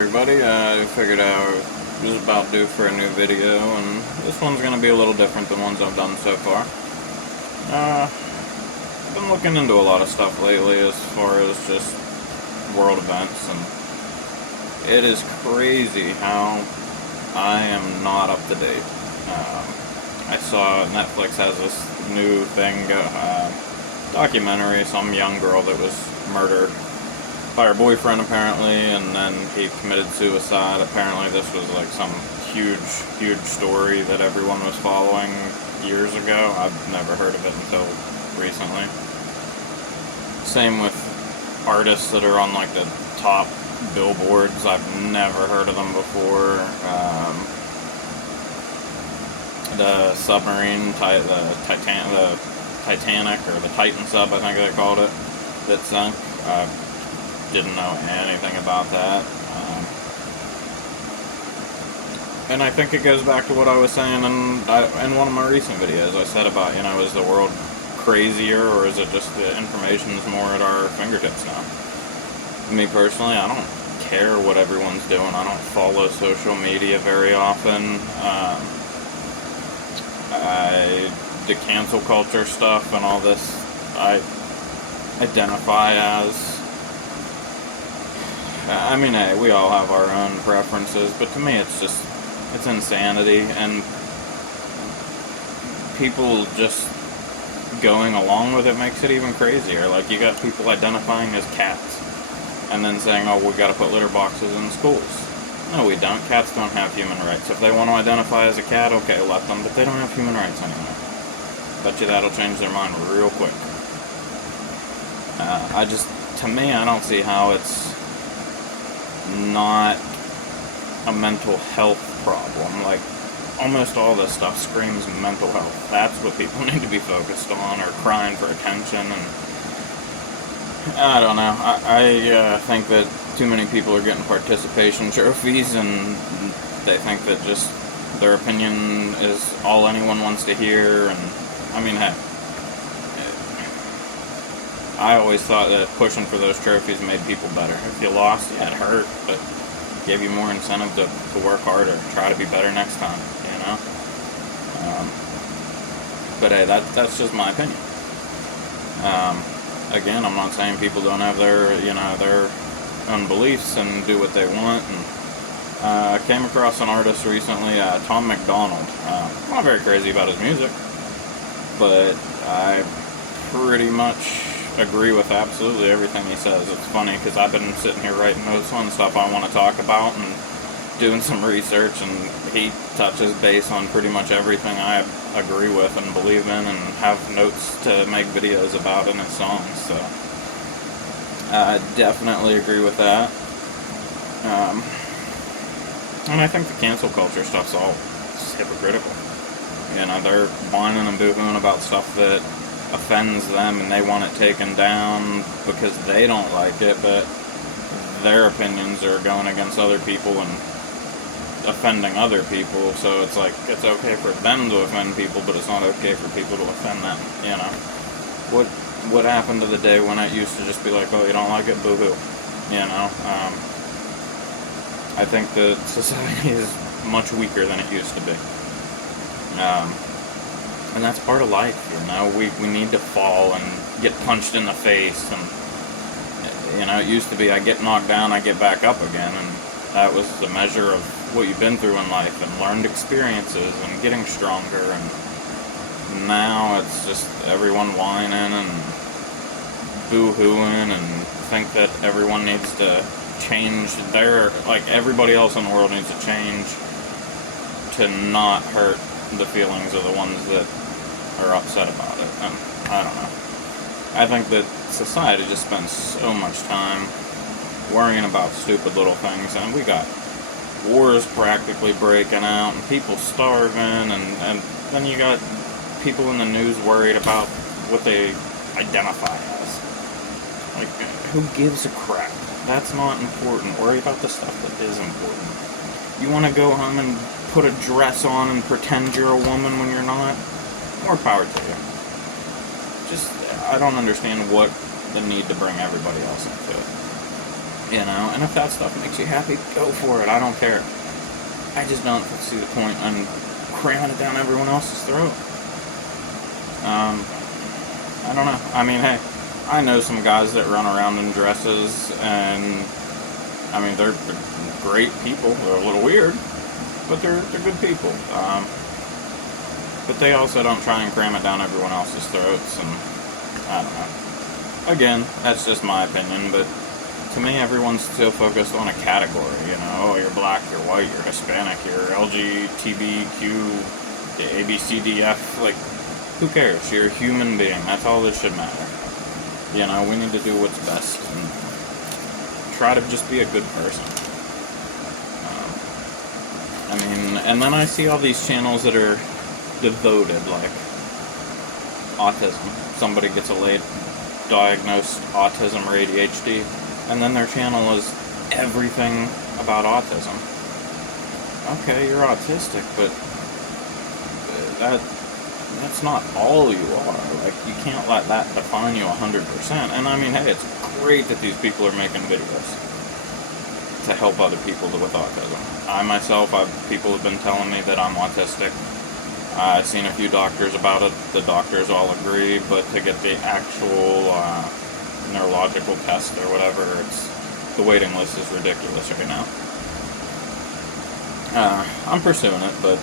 Everybody, I figured I was about due for a new video, and this one's going to be a little different than ones I've done so far. I've been looking into a lot of stuff lately as far as just world events, and it is crazy how I am not up to date. I saw Netflix has this new thing, documentary, some young girl that was murdered by her boyfriend apparently, and then he committed suicide. Apparently this was like some huge story that everyone was following years ago. I've never heard of it until recently. Same with artists that are on like the top billboards. I've never heard of them before. The submarine, the Titanic, or the Titan sub, I think they called it, that sunk. Didn't know anything about that. And I think it goes back to what I was saying in one of my recent videos. I said about, is the world crazier, or is it just the information's more at our fingertips now? Me personally, I don't care what everyone's doing. I don't follow social media very often. The cancel culture stuff and all this, I identify as... hey, we all have our own preferences, but to me it's insanity, and people just going along with it makes it even crazier. Like, you got people identifying as cats, and then saying, oh, we gotta put litter boxes in schools. No, we don't. Cats don't have human rights. If they want to identify as a cat, okay, let them, but they don't have human rights anymore. Bet you that'll change their mind real quick. To me, I don't see how it's not a mental health problem. Like, almost all this stuff screams mental health. That's what people need to be focused on, or crying for attention. And I don't know. I think that too many people are getting participation trophies, and they think that just their opinion is all anyone wants to hear. And heck, I always thought that pushing for those trophies made people better. If you lost, yeah, it hurt, but gave you more incentive to work harder, try to be better next time, But hey, that's just my opinion. Again, I'm not saying people don't have their own beliefs and do what they want. And I came across an artist recently, Tom McDonald. I'm not very crazy about his music, but I pretty much agree with absolutely everything he says. It's funny because I've been sitting here writing notes on stuff I want to talk about and doing some research, and he touches base on pretty much everything I agree with and believe in, and have notes to make videos about in his songs. So I definitely agree with that. And I think the cancel culture stuff's all hypocritical. They're whining and boo-hooing about stuff that offends them, and they want it taken down because they don't like it, but their opinions are going against other people and offending other people. So it's like, it's okay for them to offend people, but it's not okay for people to offend them. What happened to the day when it used to just be like, oh, you don't like it, boo-hoo? I think that society is much weaker than it used to be. And that's part of life, we need to fall and get punched in the face, and it used to be I get knocked down, I get back up again, and that was the measure of what you've been through in life and learned experiences and getting stronger. And now it's just everyone whining and boo-hooing and think that everyone needs to change everybody else in the world needs to change to not hurt the feelings of the ones that are upset about it. And I don't know. I think that society just spends so much time worrying about stupid little things, and we got wars practically breaking out and people starving, and then you got people in the news worried about what they identify as. Like, who gives a crap? That's not important. Worry about the stuff that is important. You want to go home and put a dress on and pretend you're a woman when you're not? More power to you. I don't understand what the need to bring everybody else into it. You know, and if that stuff makes you happy, go for it. I don't care. I just don't see the point in cramming it down everyone else's throat. I don't know. I mean, hey, I know some guys that run around in dresses, and I mean, they're great people. They're a little weird, but they're good people. But they also don't try and cram it down everyone else's throats, and I don't know. Again, that's just my opinion, but to me, everyone's still focused on a category. You know, oh, you're black, you're white, you're Hispanic, you're LGBTQ, you're ABCDF. Like, who cares? You're a human being. That's all that should matter. You know, we need to do what's best and try to just be a good person. I mean, and then I see all these channels that are devoted, like autism. Somebody gets a late diagnosed autism or ADHD, and then their channel is everything about autism. Okay, you're autistic, but that's not all you are. Like, you can't let that define you 100%. And I mean, hey, it's great that these people are making videos to help other people with autism. I myself, people have been telling me that I'm autistic. I've seen a few doctors about it. The doctors all agree, but to get the actual neurological test or whatever, the waiting list is ridiculous right now. I'm pursuing it, but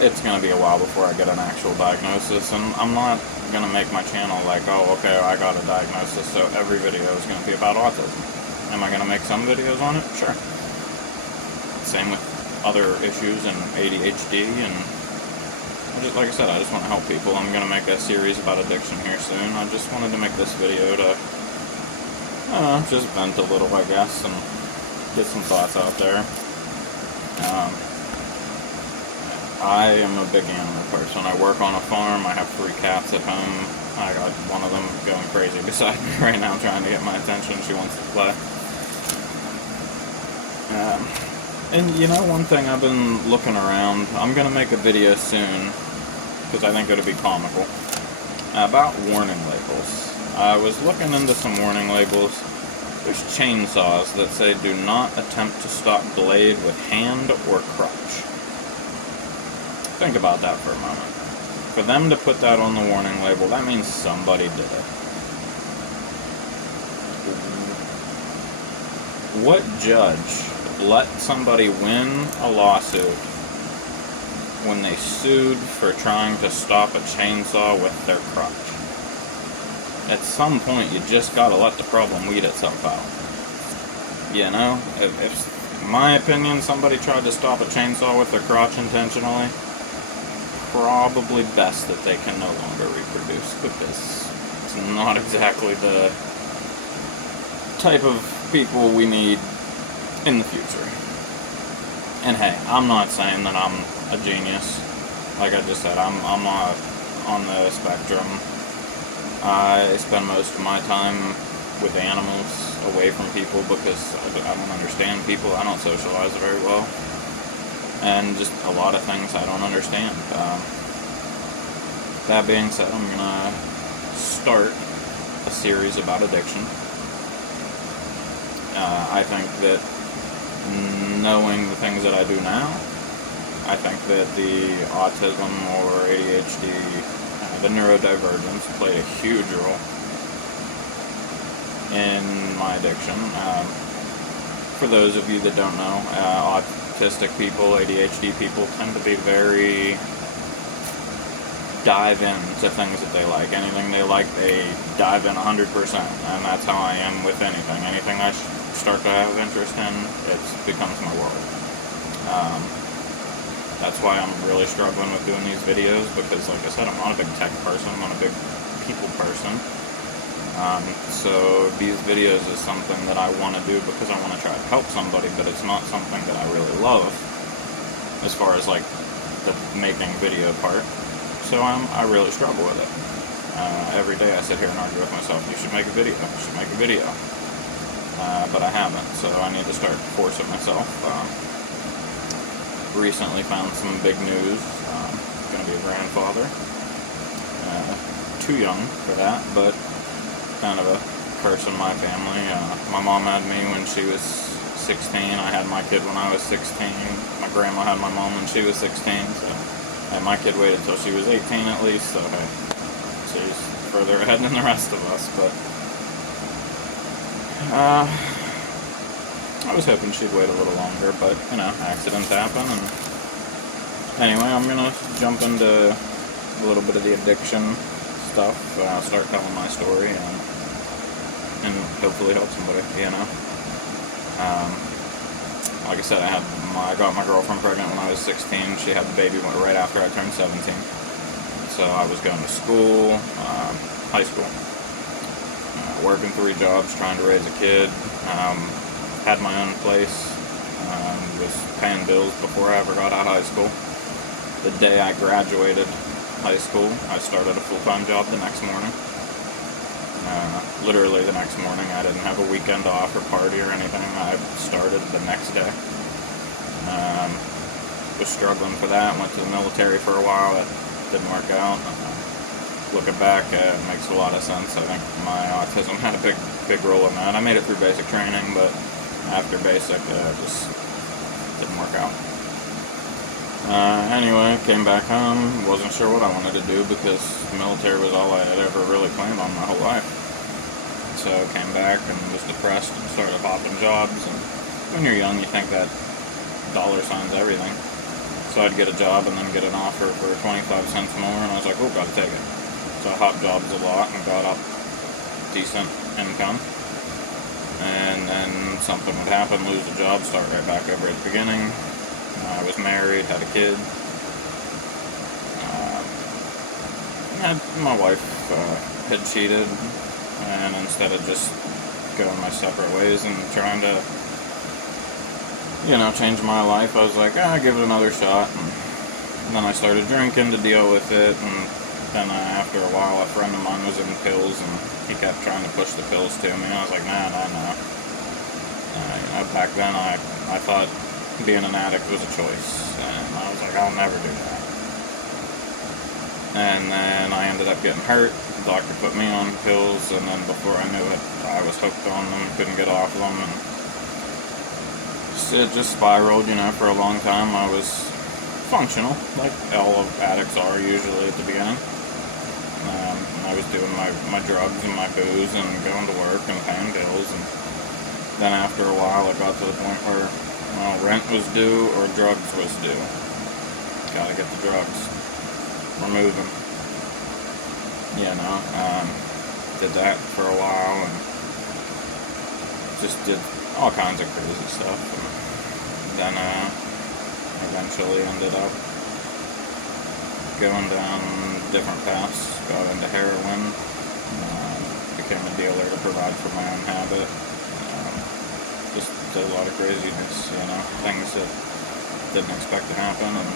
it's going to be a while before I get an actual diagnosis, and I'm not going to make my channel like, oh, okay, I got a diagnosis, so every video is going to be about autism. Am I going to make some videos on it? Sure. Same with other issues and ADHD, and like I said, I just want to help people. I'm going to make a series about addiction here soon. I just wanted to make this video to, I don't know, just vent a little, I guess, and get some thoughts out there. I am a big animal person. I work on a farm. I have 3 cats at home. I got one of them going crazy beside me right now, trying to get my attention. She wants to play. And you know, one thing, I've been looking around. I'm going to make a video soon, because I think it'll be comical, about warning labels. I was looking into some warning labels. There's chainsaws that say, do not attempt to stop blade with hand or crutch. Think about that for a moment. For them to put that on the warning label, that means somebody did it. What judge let somebody win a lawsuit when they sued for trying to stop a chainsaw with their crutch? At some point, you just gotta let the problem weed itself out. You know, if in my opinion, somebody tried to stop a chainsaw with their crotch intentionally, probably best that they can no longer reproduce, because it's not exactly the type of people we need in the future. And hey, I'm not saying that I'm a genius. Like I just said, I'm not on the spectrum. I spend most of my time with animals, away from people, because I don't understand people. I don't socialize very well. And just a lot of things I don't understand. That being said, I'm going to start a series about addiction. I think that knowing the things that I do now, I think that the autism or ADHD, the neurodivergence, played a huge role in my addiction. For those of you that don't know, autistic people, ADHD people tend to be very dive into things that they like. Anything they like, they dive in 100%, and that's how I am with anything. Anything I start to have interest in, it becomes my world. That's why I'm really struggling with doing these videos, because like I said, I'm not a big tech person, I'm not a big people person. So these videos is something that I want to do because I want to try to help somebody, but it's not something that I really love as far as like the making video part. So I really struggle with it. Every day I sit here and argue with myself, you should make a video, you should make a video. But I haven't, so I need to start forcing myself. Recently found some big news. Going to be a grandfather. Too young for that, but kind of a curse in my family. My mom had me when she was 16. I had my kid when I was 16. My grandma had my mom when she was 16. So, and my kid waited till she was 18 at least. So, hey, she's further ahead than the rest of us. But I was hoping she'd wait a little longer. But you know, accidents happen. And anyway, I'm gonna jump into a little bit of the addiction stuff. I'll start telling my story and hopefully help somebody, you know. Like I said, I got my girlfriend pregnant when I was 16. She had the baby right after I turned 17. So I was going to school, high school, working 3 jobs, trying to raise a kid. Had my own place, was paying bills before I ever got out of high school. The day I graduated high school, I started a full-time job the next morning. Literally the next morning. I didn't have a weekend off or party or anything. I started the next day. Was struggling for that. Went to the military for a while. It didn't work out. Looking back, it makes a lot of sense. I think my autism had a big role in that. I made it through basic training, but after basic, it just didn't work out. Anyway, came back home. Wasn't sure what I wanted to do because the military was all I had ever really planned on my whole life. So came back and was depressed and started hopping jobs. And when you're young, you think that dollar signs everything. So I'd get a job and then get an offer for 25 cents more, and I was like, oh, gotta take it. So I hopped jobs a lot and got up decent income. And then something would happen, lose a job, start right back over at the beginning. I was married, had a kid. My wife had cheated, and instead of just going my separate ways and trying to, you know, change my life, I was like, give it another shot. And then I started drinking to deal with it, and then after a while, a friend of mine was in pills, and he kept trying to push the pills to me, and I was like, nah. Back then, I thought being an addict was a choice, and I was like, I'll never do that. And then I ended up getting hurt. The doctor put me on pills, and then before I knew it, I was hooked on them, couldn't get off them, and it just spiraled, you know. For a long time I was functional, like all addicts are usually at the beginning. I was doing my drugs and my booze and going to work and paying bills, and then after a while it got to the point where, well, rent was due or drugs was due. Gotta get the drugs. We're moving. You know, did that for a while and just did all kinds of crazy stuff. And then eventually ended up going down different paths. Got into heroin. Became a dealer to provide for my own habit. Just did a lot of craziness, you know, things that didn't expect to happen, and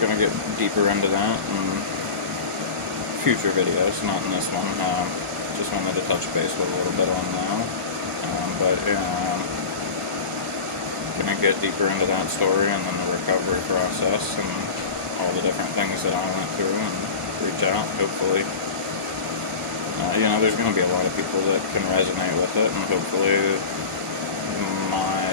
gonna get deeper into that in future videos, not in this one. Just wanted to touch base with a little bit on now, but gonna get deeper into that story and then the recovery process and all the different things that I went through, and reach out, hopefully. You know, there's going to be a lot of people that can resonate with it, and hopefully my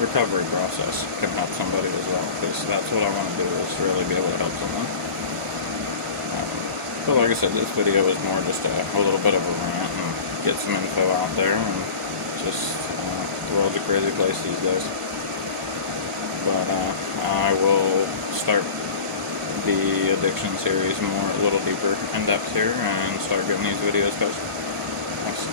recovery process can help somebody as well, because that's what I want to do, is really be able to help someone. But like I said, this video is more just a little bit of a rant and get some info out there, and just the world's a crazy place these days. But I will start the addiction series a little deeper in depth here and start getting these videos posted. Thanks.